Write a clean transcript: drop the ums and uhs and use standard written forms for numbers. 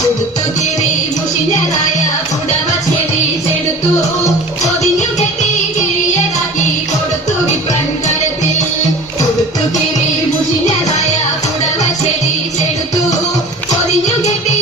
കൊടുത്തുകിറി മുഷിഞ്ഞതായ പുടവ ചെടി ചെടുത്തു പൊതിഞ്ഞു കെട്ടി കിഴിയതാക്കി കൊടുത്തു വിപ്രൻ കരത്തിൽ കൊടുത്തുകിറി മുഷിഞ്ഞതായ പുടവ ചെടി ചെടുത്തു പൊതിഞ്ഞു കെട്ടി